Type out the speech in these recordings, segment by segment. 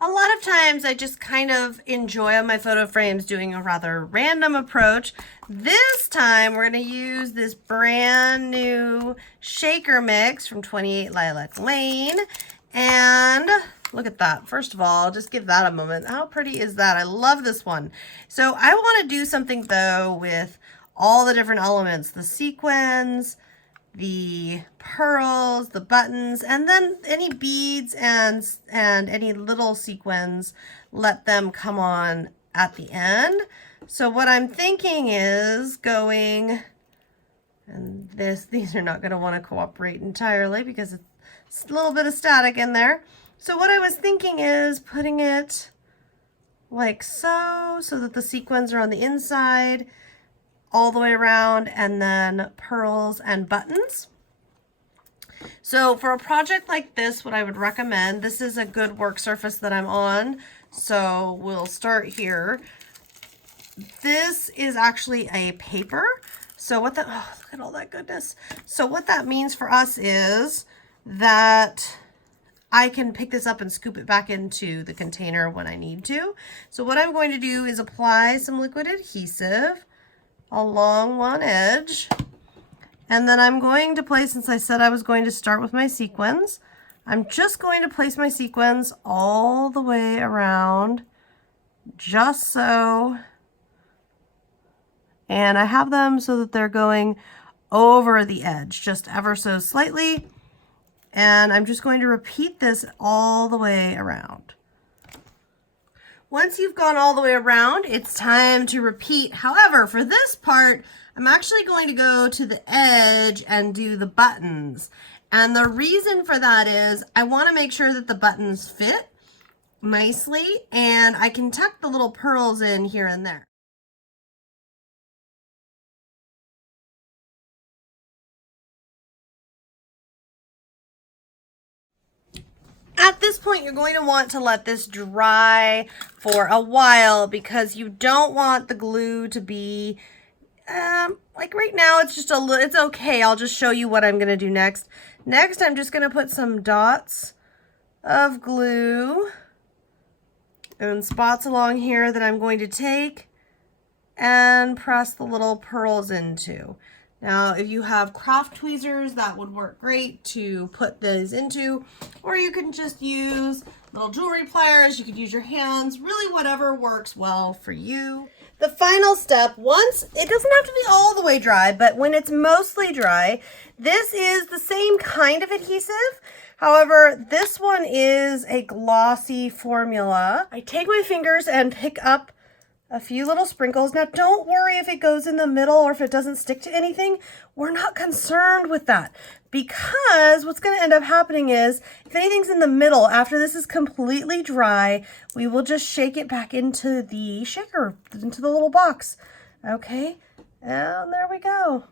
A lot of times I just kind of enjoy on my photo frames doing a rather random approach. This time we're going to use this brand new shaker mix from 28 Lilac Lane. And look at that. First of all, just give that a moment. How pretty is that? I love this one. So I want to do something though with all the different elements, the sequins, the pearls, the buttons, and then any beads and any little sequins, let them come on at the end. So what I'm thinking is going, and these are not going to want to cooperate entirely because it's a little bit of static in there. So what I was thinking is putting it like so that the sequins are on the inside all the way around, and then pearls and buttons. So for a project like this, what I would recommend, this is a good work surface that I'm on, so we'll start here. This is actually a paper. So what that, oh, look at all that goodness. So what that means for us is that I can pick this up and scoop it back into the container when I need to. So what I'm going to do is apply some liquid adhesive along one edge, and then I'm going to place, since I said I was going to start with my sequins, I'm just going to place my sequins all the way around, just so, and I have them so that they're going over the edge, just ever so slightly, and I'm just going to repeat this all the way around. Once you've gone all the way around, it's time to repeat. However, for this part, I'm actually going to go to the edge and do the buttons. And the reason for that is I want to make sure that the buttons fit nicely, and I can tuck the little pearls in here and there. At this point, you're going to want to let this dry for a while because you don't want the glue to be, like right now, it's just a little, it's okay. I'll just show you what I'm going to do next. Next, I'm just going to put some dots of glue and spots along here that I'm going to take and press the little pearls into. Now, if you have craft tweezers, that would work great to put these into, or you can just use little jewelry pliers. You could use your hands, really whatever works well for you. The final step, once, it doesn't have to be all the way dry, but when it's mostly dry, this is the same kind of adhesive. However, this one is a glossy formula. I take my fingers and pick up a few little sprinkles. Now, don't worry if it goes in the middle or if it doesn't stick to anything. We're not concerned with that, because what's going to end up happening is if anything's in the middle, after this is completely dry, we will just shake it back into the shaker, into the little box. Okay, and there we go.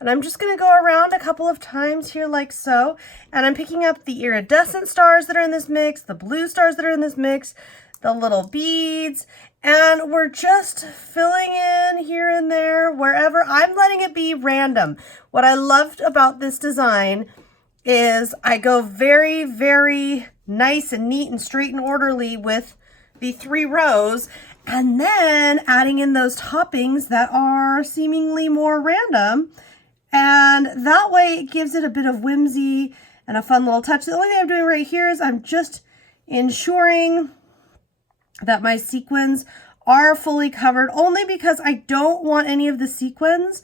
And I'm just going to go around a couple of times here like so. And I'm picking up the iridescent stars that are in this mix, the blue stars that are in this mix, the little beads, and we're just filling in here and there wherever. I'm letting it be random. What I loved about this design is I go very, very nice and neat and straight and orderly with the 3 rows, and then adding in those toppings that are seemingly more random. And that way it gives it a bit of whimsy and a fun little touch. The only thing I'm doing right here is I'm just ensuring that my sequins are fully covered, only because I don't want any of the sequins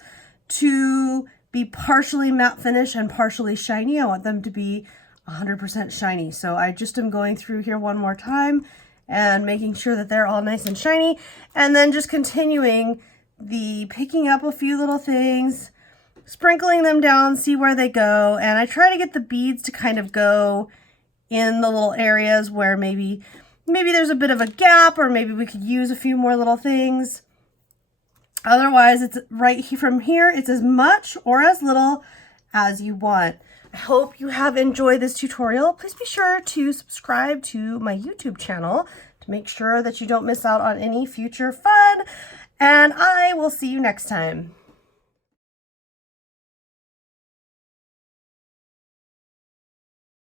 to be partially matte finish and partially shiny. I want them to be 100% shiny. So I just am going through here one more time and making sure that they're all nice and shiny, and then just continuing the picking up a few little things, sprinkling them down, see where they go. And I try to get the beads to kind of go in the little areas where maybe there's a bit of a gap, or maybe we could use a few more little things. Otherwise, it's right from here, it's as much or as little as you want. I hope you have enjoyed this tutorial. Please be sure to subscribe to my YouTube channel to make sure that you don't miss out on any future fun. And I will see you next time.